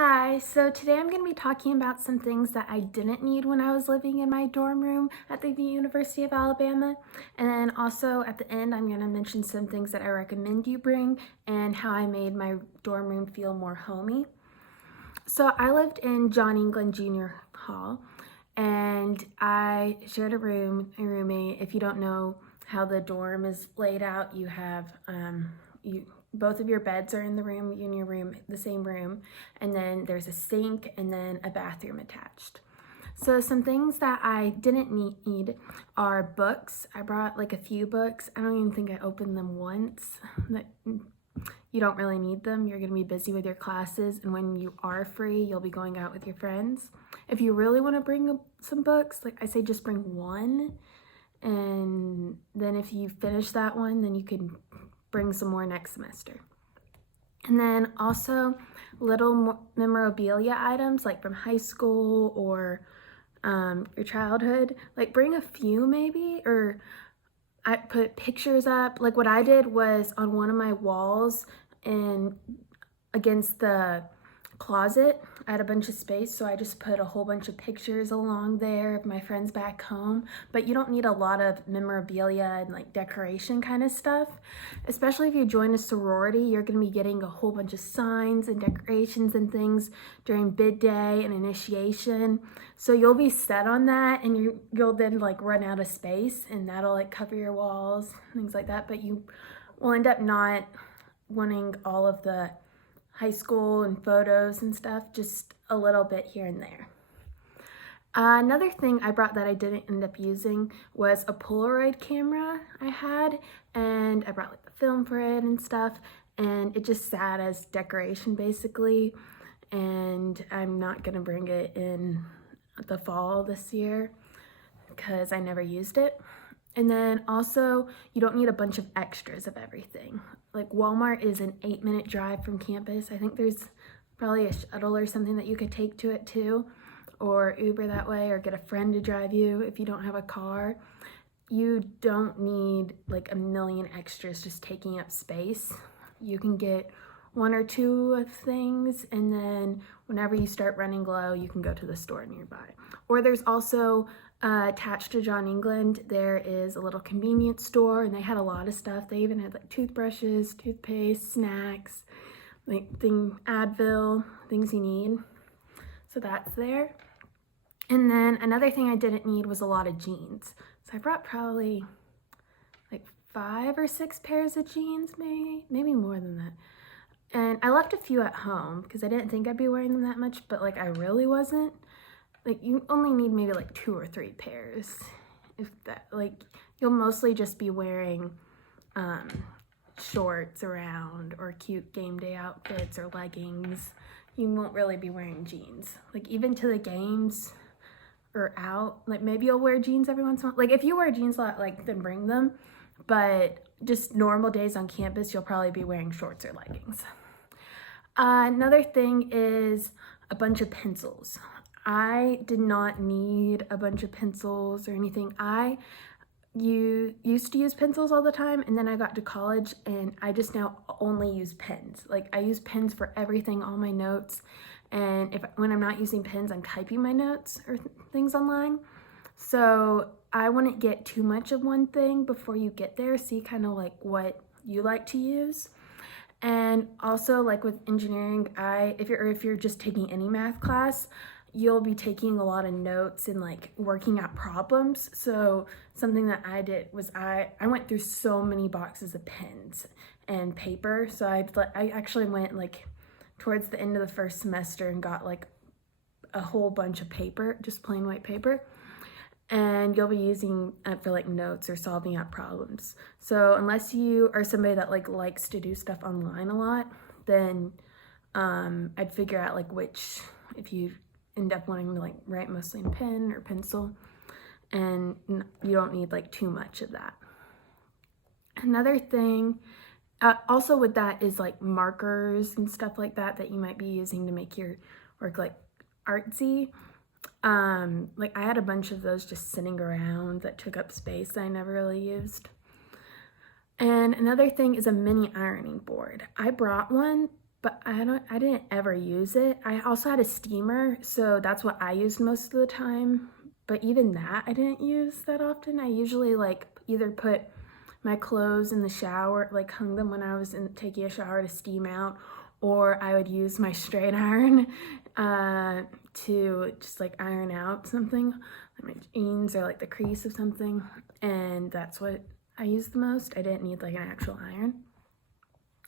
Hi, so today I'm going to be talking about some things that I didn't need when I was living in my dorm room at the University of Alabama. And then also at the end, I'm going to mention some things that I recommend you bring and how I made my dorm room feel more homey. So I lived in John England Junior Hall and I shared a roommate. If you don't know how the dorm is laid out, you have, both of your beds are in your room, the same room, and then there's a sink and then a bathroom attached. So some things that I didn't need are books. I brought like a few books. I don't even think I opened them once. You don't really need them. You're going to be busy with your classes, and when you are free, you'll be going out with your friends. If you really want to bring some books, like I say, just bring one, and then if you finish that one, then you can bring some more next semester. And then also little memorabilia items like from high school or your childhood, like bring a few maybe, or I put pictures up. Like what I did was on one of my walls and against the closet, I had a bunch of space, so I just put a whole bunch of pictures along there of my friends back home. But you don't need a lot of memorabilia and like decoration kind of stuff. Especially if you join a sorority, you're going to be getting a whole bunch of signs and decorations and things during bid day and initiation. So you'll be set on that, and you'll then like run out of space, and that'll like cover your walls, things like that. But you will end up not wanting all of the high school and photos and stuff, just a little bit here and there. Another thing I brought that I didn't end up using was a Polaroid camera I had, and I brought like the film for it and stuff, and it just sat as decoration basically, and I'm not gonna bring it in the fall this year because I never used it. And then also, you don't need a bunch of extras of everything. Like Walmart is an 8-minute drive from campus. I think there's probably a shuttle or something that you could take to it too, or Uber that way, or get a friend to drive you if you don't have a car. You don't need like a million extras just taking up space. You can get one or two of things, and then whenever you start running low, you can go to the store nearby. Or there's also attached to John England, there is a little convenience store, and they had a lot of stuff. They even had like toothbrushes, toothpaste, snacks, like Advil, things you need. So that's there. And then another thing I didn't need was a lot of jeans. So I brought probably like 5 or 6 pairs of jeans, maybe more than that. And I left a few at home because I didn't think I'd be wearing them that much, but like I really wasn't. Like you only need maybe like 2 or 3 pairs, if that. Like you'll mostly just be wearing shorts around, or cute game day outfits, or leggings. You won't really be wearing jeans. Like even to the games or out, like maybe you'll wear jeans every once in a while. Like if you wear jeans a lot, like then bring them. But just normal days on campus, you'll probably be wearing shorts or leggings. Another thing is a bunch of pencils. I did not need a bunch of pencils or anything. You used to use pencils all the time, and then I got to college and I just now only use pens. Like I use pens for everything, all my notes, and when I'm not using pens, I'm typing my notes or things online. So I wouldn't get too much of one thing before you get there. See kind of like what you like to use. And also like with engineering, if you're just taking any math class, you'll be taking a lot of notes and like working out problems. So something that I did was I went through so many boxes of pens and paper. So I actually went like towards the end of the first semester and got like a whole bunch of paper, just plain white paper. And you'll be using it for like notes or solving out problems. So unless you are somebody that like likes to do stuff online a lot, then I'd figure out like if you end up wanting to like write mostly in pen or pencil, and you don't need like too much of that. Another thing also with that is like markers and stuff like that you might be using to make your work like artsy. Like I had a bunch of those just sitting around that took up space that I never really used. And another thing is a mini ironing board. I brought one but I didn't ever use it. I also had a steamer, so that's what I used most of the time. But even that I didn't use that often. I usually like either put my clothes in the shower, like hung them when I was taking a shower to steam out, or I would use my straight iron to just like iron out something, like my jeans or like the crease of something, and that's what I used the most. I didn't need like an actual iron.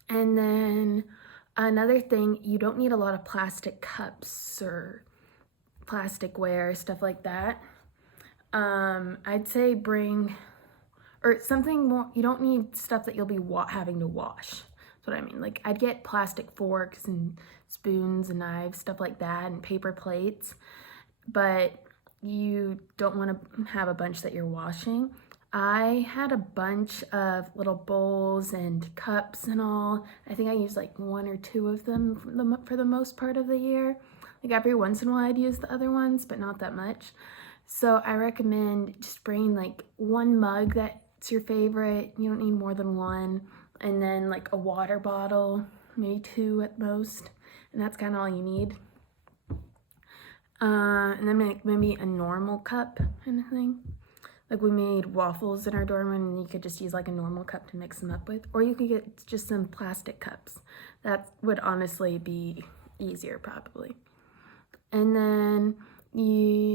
And then another thing, you don't need a lot of plastic cups or plasticware, stuff like that. I'd say bring, or something more, you don't need stuff that you'll be having to wash. That's what I mean. Like I'd get plastic forks and spoons and knives, stuff like that, and paper plates, but you don't want to have a bunch that you're washing. I had a bunch of little bowls and cups and all. I think I used like 1 or 2 of them for the most part of the year. Like every once in a while I'd use the other ones, but not that much. So I recommend just bringing like 1 mug that's your favorite. You don't need more than 1. And then like a water bottle, maybe 2 at most. And that's kind of all you need. And then maybe a normal cup kind of thing. Like we made waffles in our dorm room, and you could just use like a normal cup to mix them up with. Or you could get just some plastic cups. That would honestly be easier probably. And then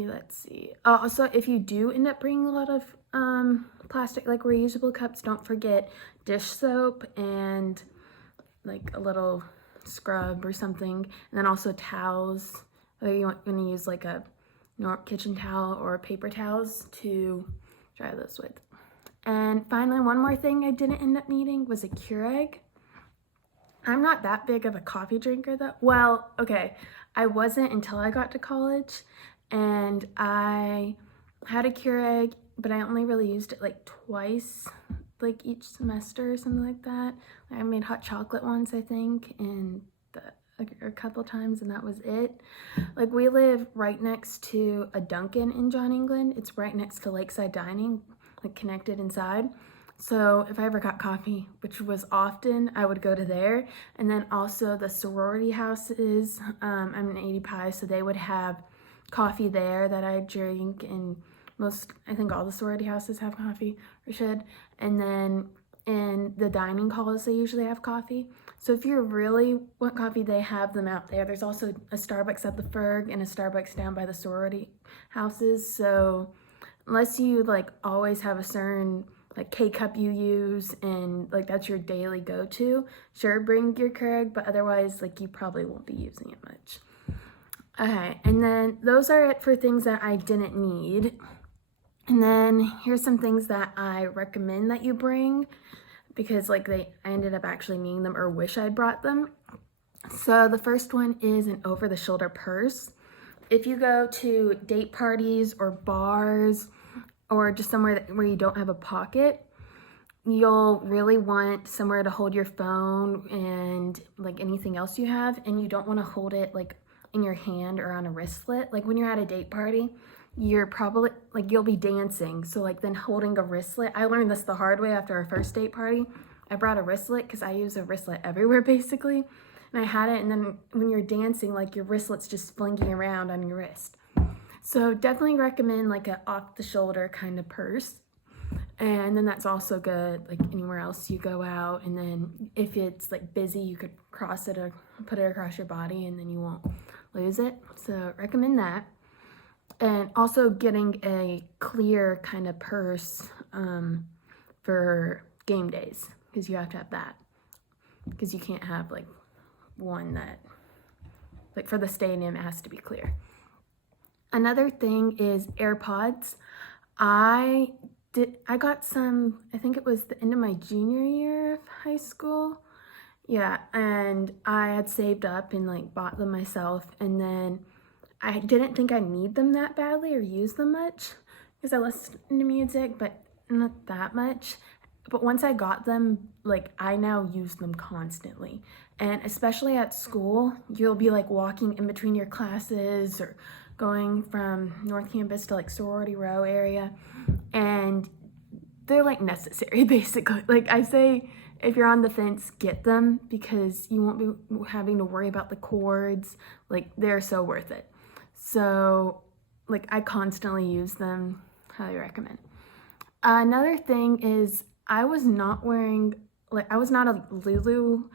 let's see. Also, if you do end up bringing a lot of plastic, like reusable cups, don't forget dish soap and like a little scrub or something. And then also towels. Whether you want to use like a kitchen towel or paper towels to dry those with. And finally, one more thing I didn't end up needing was a Keurig. I'm not that big of a coffee drinker though. Well, okay, I wasn't until I got to college, and I had a Keurig, but I only really used it like twice, like each semester or something like that. I made hot chocolate once, I think, and a couple times, and that was it. Like we live right next to a Dunkin' in John England. It's right next to Lakeside Dining, like connected inside. So if I ever got coffee, which was often, I would go to there. And then also the sorority houses, I'm an 80 Pi, so they would have coffee there that I drink, and I think all the sorority houses have coffee, or should. And then in the dining halls, they usually have coffee. So if you really want coffee, they have them out there. There's also a Starbucks at the Ferg and a Starbucks down by the sorority houses. So unless you like always have a certain like K-cup you use and like that's your daily go-to, sure, bring your Keurig, but otherwise like you probably won't be using it much. Okay, and then those are it for things that I didn't need. And then here's some things that I recommend that you bring, because like I ended up actually needing them or wish I'd brought them. So the first one is an over-the-shoulder purse. If you go to date parties or bars or just somewhere where you don't have a pocket, you'll really want somewhere to hold your phone and like anything else you have, and you don't want to hold it like in your hand or on a wristlet. Like when you're at a date party, you're probably like you'll be dancing, so like then holding a wristlet. I learned this the hard way after our first date party. I brought a wristlet because I use a wristlet everywhere basically, and I had it, and then when you're dancing, like your wristlet's just flinging around on your wrist. So definitely recommend like an off the shoulder kind of purse. And then that's also good like anywhere else you go out, and then if it's like busy, you could cross it or put it across your body, and then you won't lose it. So recommend that. And also getting a clear kind of purse for game days, because you have to have that, because you can't have like one that like for the stadium, it has to be clear. Another thing is Airpods. I got some, I think it was the end of my junior year of high school. Yeah, and I had saved up and like bought them myself, and then I didn't think I need them that badly or use them much because I listen to music, but not that much. But once I got them, like I now use them constantly. And especially at school, you'll be like walking in between your classes or going from North Campus to like Sorority Row area, and they're like necessary basically. Like I say if you're on the fence, get them because you won't be having to worry about the cords. Like, they're so worth it. So, like, I constantly use them. Highly recommend. Another thing is I was not a Lululemon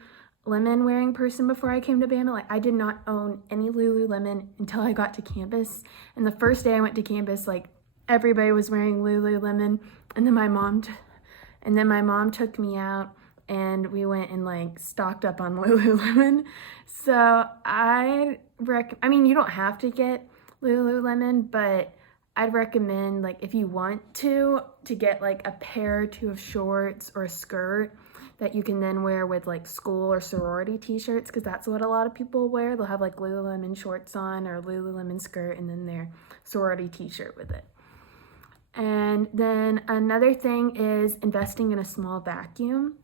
wearing person before I came to Bama. Like, I did not own any Lululemon until I got to campus. And the first day I went to campus, like, everybody was wearing Lululemon. And then my mom took me out and we went and like stocked up on Lululemon. So I mean, you don't have to get Lululemon, but I'd recommend, like, if you want to get like a pair or two of shorts or a skirt that you can then wear with like school or sorority t-shirts, because that's what a lot of people wear. They'll have like Lululemon shorts on or Lululemon skirt and then their sorority t-shirt with it. And then another thing is investing in a small vacuum.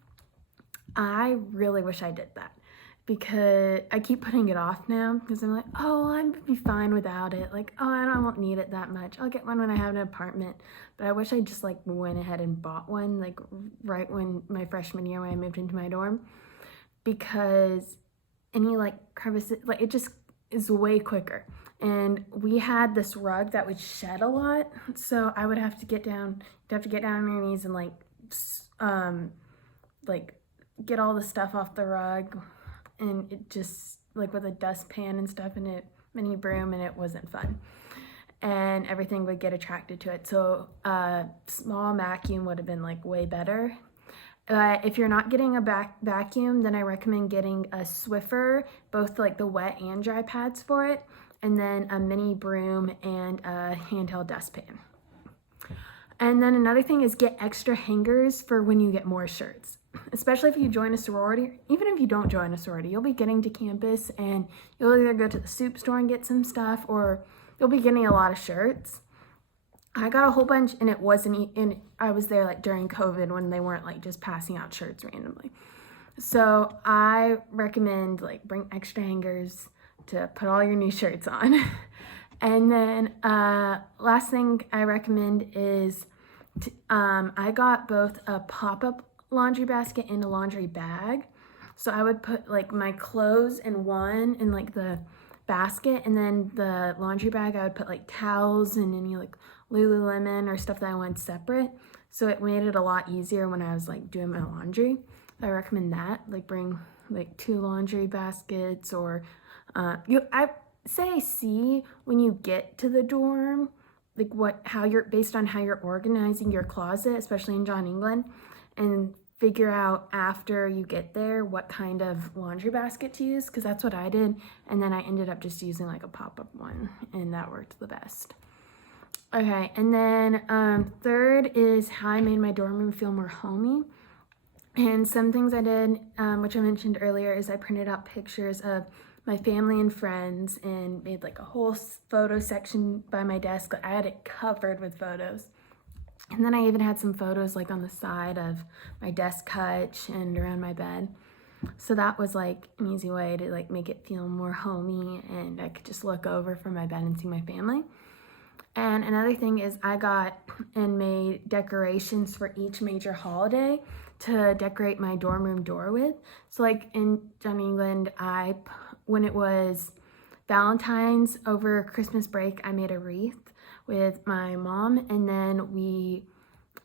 I really wish I did that because I keep putting it off now because I'm like, oh, I'd be fine without it. Like, oh, I won't need it that much. I'll get one when I have an apartment. But I wish I just like went ahead and bought one like right when my freshman year when I moved into my dorm, because any like crevices, like it just is way quicker. And we had this rug that would shed a lot, so I would have to get down. You'd have to get down on your knees and like get all the stuff off the rug, and it just like with a dustpan and stuff in it, mini broom, and it wasn't fun. And everything would get attracted to it. So a small vacuum would have been like way better. If you're not getting a vacuum, then I recommend getting a Swiffer, both like the wet and dry pads for it, and then a mini broom and a handheld dustpan. And then another thing is get extra hangers for when you get more shirts, especially if you join a sorority. Even if you don't join a sorority, you'll be getting to campus and you'll either go to the soup store and get some stuff, or you'll be getting a lot of shirts. I got a whole bunch, and it wasn't, and I was there like during COVID when they weren't like just passing out shirts randomly. So I recommend like bring extra hangers to put all your new shirts on. And then last thing I recommend is I got both a pop-up laundry basket and a laundry bag. So I would put like my clothes in one in like the basket, and then the laundry bag I would put like towels and any like Lululemon or stuff that I wanted separate. So it made it a lot easier when I was like doing my laundry. I recommend that, like bring like 2 laundry baskets, or I say see when you get to the dorm, like based on how you're organizing your closet, especially in John England, and figure out after you get there what kind of laundry basket to use, because that's what I did. And then I ended up just using like a pop-up one, and that worked the best. Okay, and then third is how I made my dorm room feel more homey. And some things I did, which I mentioned earlier, is I printed out pictures of my family and friends and made like a whole photo section by my desk. I had it covered with photos. And then I even had some photos like on the side of my desk hutch and around my bed. So that was like an easy way to like make it feel more homey, and I could just look over from my bed and see my family. And another thing is I got and made decorations for each major holiday to decorate my dorm room door with. So like in John England, when it was Valentine's over Christmas break, I made a wreath with my mom, and then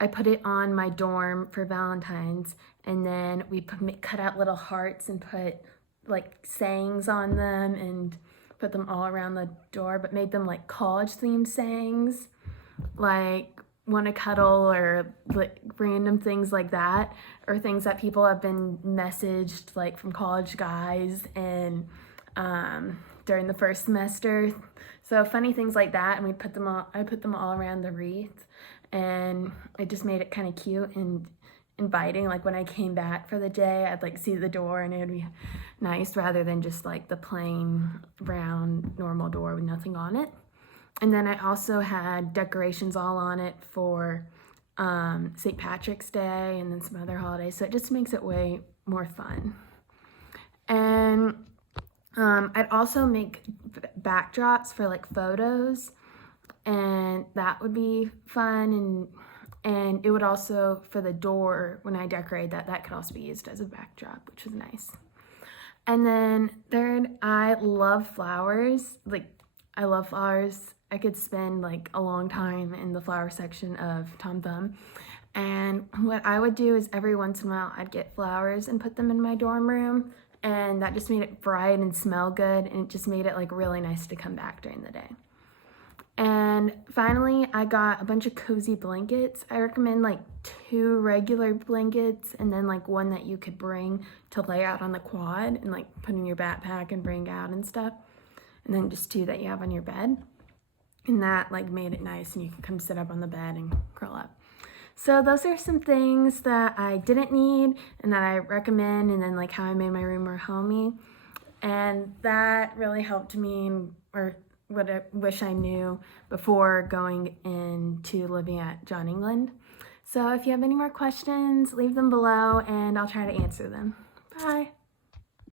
I put it on my dorm for Valentine's, and then we cut out little hearts and put like sayings on them and put them all around the door, but made them like college themed sayings, like wanna cuddle, or like random things like that, or things that people have been messaged like from college guys and during the first semester. So funny things like that, and I put them all around the wreath, and it just made it kind of cute and inviting. Like when I came back for the day, I'd like see the door and it would be nice, rather than just like the plain brown normal door with nothing on it. And then I also had decorations all on it for St. Patrick's Day and then some other holidays, so it just makes it way more fun. And I'd also make backdrops for like photos, and that would be fun. And And it would also, for the door, when I decorate that could also be used as a backdrop, which is nice. And then third, I love flowers. Like, I love flowers. I could spend like a long time in the flower section of Tom Thumb. And what I would do is every once in a while I'd get flowers and put them in my dorm room, and that just made it bright and smell good, and it just made it like really nice to come back during the day. And finally, I got a bunch of cozy blankets. I recommend like 2 regular blankets and then like one that you could bring to lay out on the quad and like put in your backpack and bring out and stuff. And then just 2 that you have on your bed. And that like made it nice, and you can come sit up on the bed and curl up. So those are some things that I didn't need and that I recommend, and then like how I made my room more homey. And that really helped me, or what I wish I knew before going into living at John England. So if you have any more questions, leave them below and I'll try to answer them. Bye.